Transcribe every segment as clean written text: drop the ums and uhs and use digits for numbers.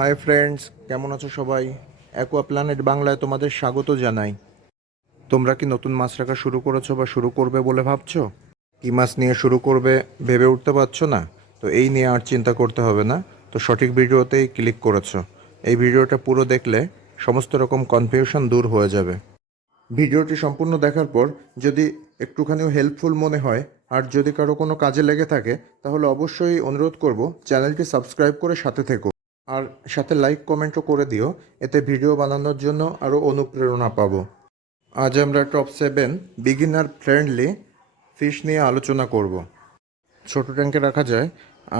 Hi friends, কেমন আছো সবাই? অ্যাকোয়া প্ল্যানেট বাংলায় তোমাদের স্বাগত জানাই। তোমরা কি নতুন মাছ রাখা শুরু করেছো বা শুরু করবে বলে ভাবছো? কি মাছ নিয়ে শুরু করবে ভেবে উঠতে পারছো না? তো এই নিয়ে আর চিন্তা করতে হবে না। তো সঠিক ভিডিওতেই ক্লিক করেছো। এই ভিডিওটা পুরো দেখলে সমস্ত রকম কনফিউশন দূর হয়ে যাবে। ভিডিওটি সম্পূর্ণ দেখার পর যদি একটুখানিও হেল্পফুল মনে হয় আর যদি কারো কোনো কাজে লেগে থাকে, তাহলে অবশ্যই অনুরোধ করব চ্যানেলটি সাবস্ক্রাইব করে সাথে থেকো। আর সাথে লাইক কমেন্টও করে দিও, এতে ভিডিও বানানোর জন্য আরও অনুপ্রেরণা পাবো। আজ আমরা টপ 7 বিগিনার ফ্রেন্ডলি ফিশ নিয়ে আলোচনা করব। ছোট ট্যাঙ্কে রাখা যায়,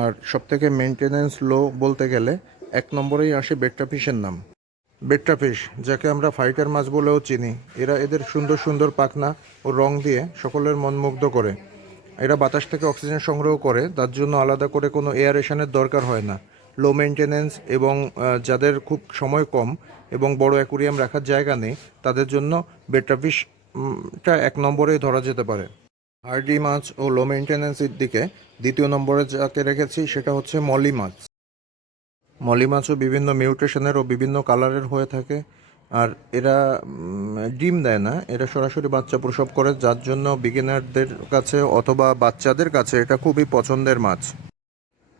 আর সবথেকে মেনটেনেন্স লো বলতে গেলে 1 নম্বরেই আসে বেট্টা ফিশের নাম। বেট্টা ফিশ, যাকে আমরা ফাইটার মাছ বলেও চিনি, এদের সুন্দর সুন্দর পাখনা ও রং দিয়ে সকলের মন মুগ্ধ করে। এরা বাতাস থেকে অক্সিজেন সংগ্রহ করে, তার জন্য আলাদা করে কোনো এয়ারেশনের দরকার হয় না। লো মেনটেনেন্স এবং যাদের খুব সময় কম এবং বড় অ্যাকুরিয়াম রাখার জায়গা নেই, তাদের জন্য বেট্টা ফিশটা 1 নম্বরেই ধরা যেতে পারে। হার্ডি মাছ ও লো মেনটেনেন্সের দিকে 2 নম্বরে যাকে রেখেছি সেটা হচ্ছে মলি মাছ। মলি মাছও বিভিন্ন মিউটেশনের ও বিভিন্ন কালারের হয়ে থাকে। আর এরা ডিম দেয় না, এরা সরাসরি বাচ্চা প্রসব করে, যার জন্য বিগিনারদের কাছে অথবা বাচ্চাদের কাছে এটা খুবই পছন্দের মাছ।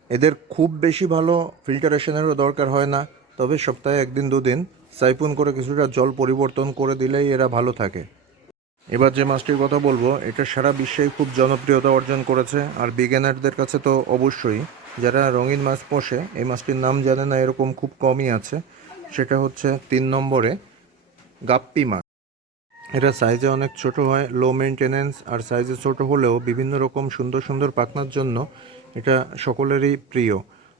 এদের খুব বেশি ভালো ফিল্টারেশনেরও দরকার হয় না, তবে সপ্তাহে 1 দিন 2 দিন সাইপুন করে কিছুটা জল পরিবর্তন করে দিলেই এরা ভালো থাকে। এবার যে মাছটির কথা বলবো, এটা সারা বিশ্বেই খুব জনপ্রিয়তা অর্জন করেছে, আর বিগিনারদের কাছে তো অবশ্যই। যারা রঙিন মাছ পোষে এই মাছটির নাম জানে না এরকম খুব কমই আছে। সেটা হচ্ছে 3 নম্বরে গাপ্পি মাছ। এরা সাইজে অনেক ছোট হয়, লো মেনটেনেন্স, আর সাইজে ছোট হলেও বিভিন্ন রকম সুন্দর সুন্দর পাখনার জন্য এটা সকলেরই প্রিয়।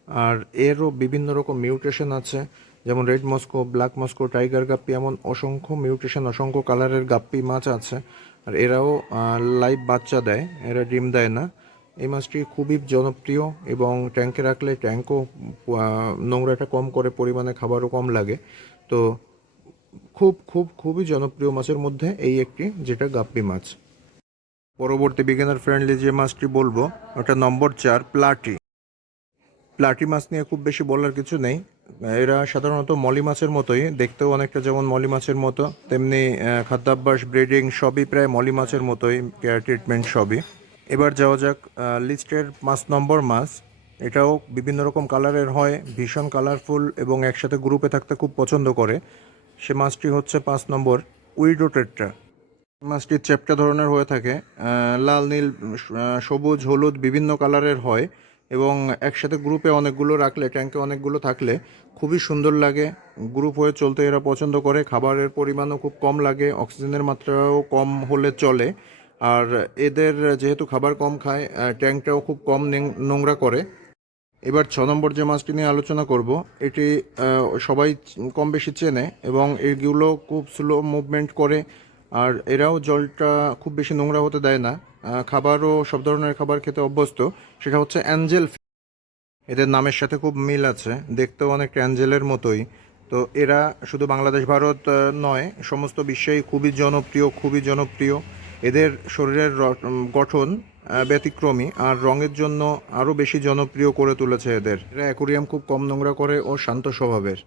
আর এরও বিভিন্ন রকম মিউটেশন আছে, যেমন red Moscow, black Moscow, tiger guppy, এমন অসংখ্য মিউটেশন, অসংখ্য কালারের গাপ্পি মাছ আছে। আর এরাও লাইভ বাচ্চা দেয়, এরা ডিম দেয় না। এই মাছটি খুবই জনপ্রিয় এবং ট্যাঙ্কে রাখলে ট্যাঙ্কও নোংরাটা কম করে, পরিমাণে খাবারও কম লাগে। তো খুবই জনপ্রিয় মাছের মধ্যে এই একটি, যেটা গাপ্পি মাছ। পরবর্তী বিগিনার ফ্রেন্ডলি যে মাছটি বলবো ওটা নম্বর 4 প্লাটি। প্লাটি মাছ নিয়ে খুব বেশি বলার কিছু নেই। এরা সাধারণত মলি মাছের মতোই দেখতেও, অনেকটা যেমন মলি মাছের মতো, তেমনি খাদ্যাভ্যাস, ব্রিডিং সবই প্রায় মলি মাছের মতোই, কেয়ার ট্রিটমেন্ট সবই। এবার যাওয়া যাক লিস্টের 5 নম্বর মাছ। এটাও বিভিন্ন রকম কালারের হয়, ভীষণ কালারফুল এবং একসাথে গ্রুপে থাকতে খুব পছন্দ করে। সে মাছটি হচ্ছে 5 নম্বর উইডো টেট্রা। মাছটি চ্যাপ্টা ধরনের হয়ে থাকে, লাল, নীল, সবুজ, হলুদ বিভিন্ন কালারের হয় এবং একসাথে গ্রুপে অনেকগুলো রাখলে, ট্যাঙ্কে অনেকগুলো থাকলে খুবই সুন্দর লাগে। গ্রুপ হয়ে চলতে এরা পছন্দ করে, খাবারের পরিমাণও খুব কম লাগে, অক্সিজেনের মাত্রাও কম হলে চলে। আর এদের যেহেতু খাবার কম খায়, ট্যাঙ্কটাও খুব কম নোংরা করে। এবার 6 নম্বর যে মাছটি নিয়ে আলোচনা করব, এটি সবাই কম বেশি চেনে এবং এগুলো খুব স্লো মুভমেন্ট করে। আর এরাও জলটা খুব বেশি নোংরা হতে দেয় না, খাবারও সব ধরনের খাবার খেতে অভ্যস্ত। সেটা হচ্ছে অ্যাঞ্জেল ফিশ। এদের নামের সাথে খুব মিল আছে, দেখতেও অনেকটা অ্যাঞ্জেলের মতোই। তো এরা শুধু বাংলাদেশ ভারত নয়, সমস্ত বিশ্বেই খুবই জনপ্রিয়। এদের শরীরের গঠন ব্যতিক্রমী, আর রঙের জন্য আরও বেশি জনপ্রিয় করে তুলেছে এদের। এরা অ্যাকুরিয়াম খুব কম নোংরা করে ও শান্ত স্বভাবের।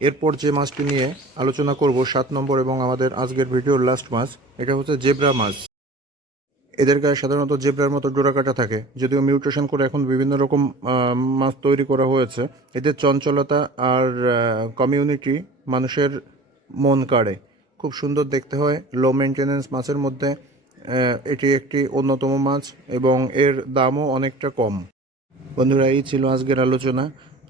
এরপর যে মাছটি নিয়ে আলোচনা করব 7 নম্বর এবং আমাদের আজকের ভিডিওর লাস্ট মাছ, এটা হচ্ছে জেব্রা মাছ। এদের গায়ে সাধারণত জেব্রার মতো ডোরাকাটা থাকে, যদিও মিউটেশন করে এখন বিভিন্ন রকম মাছ তৈরি করা হয়েছে। এদের চঞ্চলতা আর কমিউনিটি মানুষের মন কাড়ে, খুব সুন্দর দেখতে হয়। লো মেনটেনেন্স মাছের মধ্যে এটি একটি অন্যতম মাছ এবং এর দামও অনেকটা কম। বন্ধুরা, এই ছিল আজকের আলোচনা।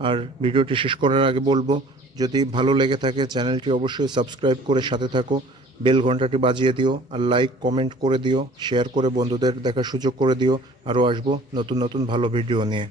আর ভিডিওটি শেষ করার আগে বলবো, যদি ভালো লেগে থাকে চ্যানেলটি অবশ্যই সাবস্ক্রাইব করে সাথে থাকো, বেল ঘন্টাটি বাজিয়ে দিও, আর লাইক কমেন্ট করে দিও, শেয়ার করে বন্ধুদের দেখার সুযোগ করে দিও। আরও আসবো নতুন নতুন ভালো ভিডিও নিয়ে।